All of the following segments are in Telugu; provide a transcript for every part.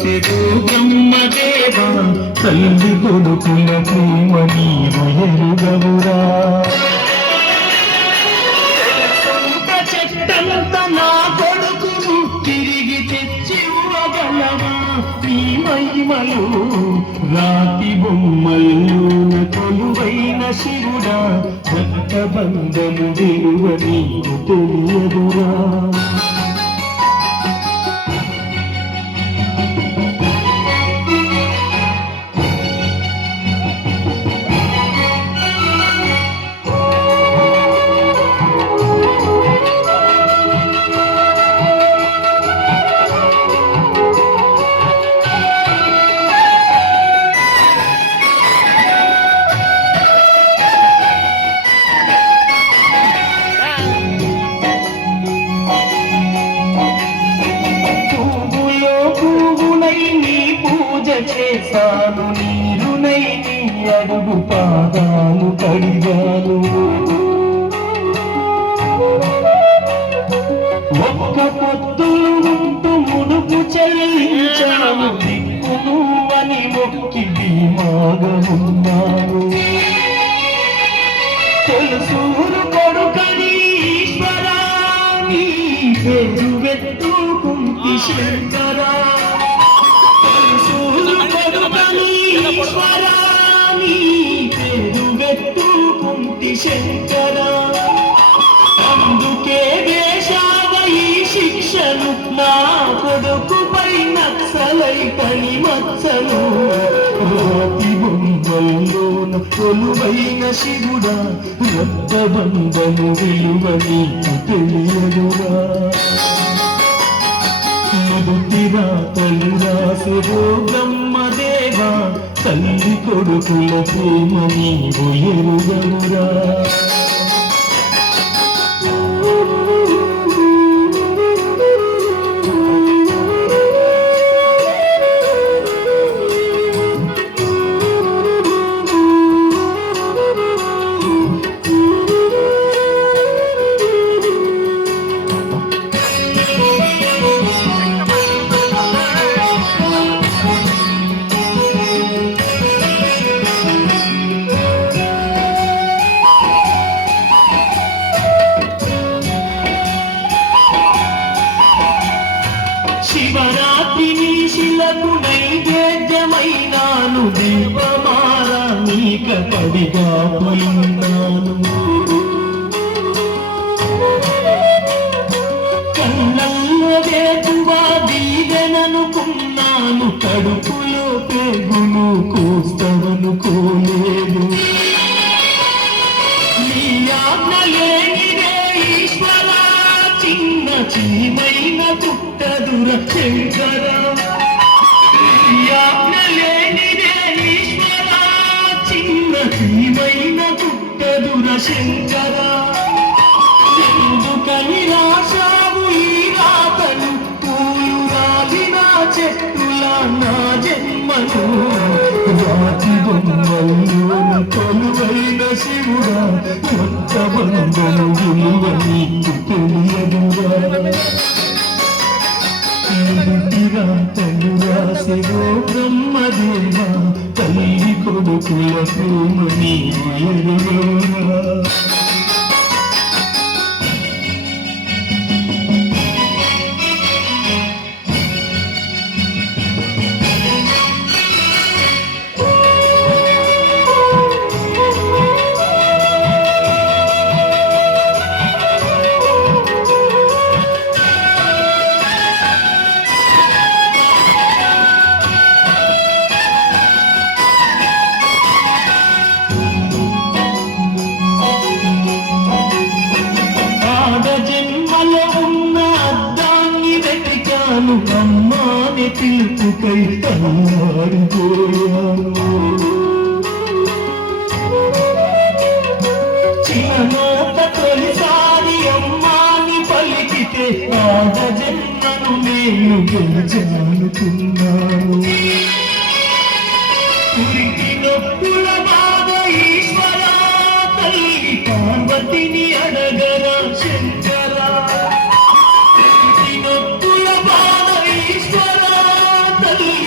రాసెడు బ్రహ్మదేవా తల్లి కొడుకుల ప్రేమ నీవు ఎరుగవురా చెట్టంత నా కొడుకును తిరిగి తెచ్చి ఇవ్వగలవా నీ మహిమలు రాతి బొమ్మల్లోన కొలువైన శివుడా రక్త బంధము విలువ నీకు తెలియదురా చేశాను నీరునై నీ అడుగు పాదాలు కడిగాను ఒక్క పొత్తులు ఉంటూ ముడుపు చెల్లించాను దిక్కు నువ్వని మొక్కి ధీమాగా ఉన్నాను తెలుసూరు కొడుకని ఈశ్వరా నీ పేరు వెతుకుంటి శంకరా శంకరా అందుకే వేశావ ఈ శిక్షను నా కొడుకుపై నక్సలైతని మచ్చను రాతి బొమ్మల్లోన కొలువైన శివుడా రక్తబంధము విలువ నీకు తెలియదురా నుదుటి రాతలు రాసెవో బ్రహ్మదేవా తల్లి కొడుకుల ప్రేమ నీవు ఎరుగవురా శివరాత్రి శిలకు నైవేద్యమైనాను దీపమారా నీక పడిగా పోయినాను కళ్ళల్లో వేటువా దీవెననుకున్నాను కడుపులో పెగును కూస్తవనుకోలేదు నీ ఆజ్ఞ లేనిదే ఈశ్వరా చిన్న చీమైన పుట్టదుర శంకరా ఆజ్ఞ లేనిదే ఈశ్వరా చిన్న చీమైన పుట్టదుర శంకరా ఎందుకని రాశావు ఈ రాతలు పూలు రాలిన చెట్టులా నా జన్మను రాతి బొమ్మల్లోన కొలువైన శివుడా కొత్త బంధము విలువ నీకు తెలియదురా రాతలు రాసెవో బ్రహ్మదేవా తల్లి కొడుకుల ప్రేమ నీవు ఎరుగవురా అమ్మాని పిలుపుకై తల్లాడిపోయాను చిన్నత తొలిసారి అమ్మాని పలికితే ఆగ జన్మను నేను గెలిచానుకున్నాను పురికి నొప్పుల బాధ ఈశ్వరా తల్లి పార్వతిని అడగరా శంకరా పురికి నొప్పుల బాధ ఈశ్వరా తల్లి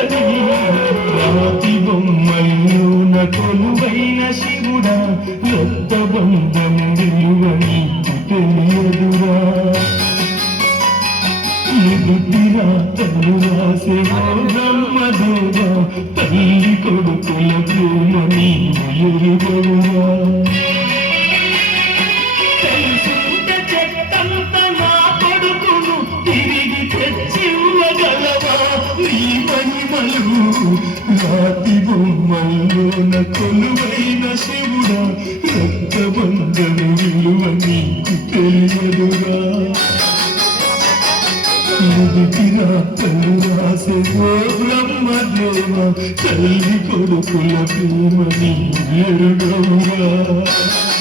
సుందరి రాతి బొమ్మల్లోన కొలువైన శివుడా రక్త బంధము విలువ నీకు తెలియదురా నుదుటిరా తను రాసే బ్రహ్మదేవా తల్లి కొడుకుల ప్రేమ నీవు ఎరుగవురా తెలుసుంటే చెట్టంత నా కొడుకును తిరిగి తెచ్చివ్వగలవా నీ మహిమలు రాతి బొమ్మల్లోన కొలువైన శివుడా రక్త బంధము విలువ నీకు తెలియదురా నుదుటిరా తను రాసే బ్రహ్మదేవ తల్లి కొడుకుల ప్రేమ నీ ఎరుగవురా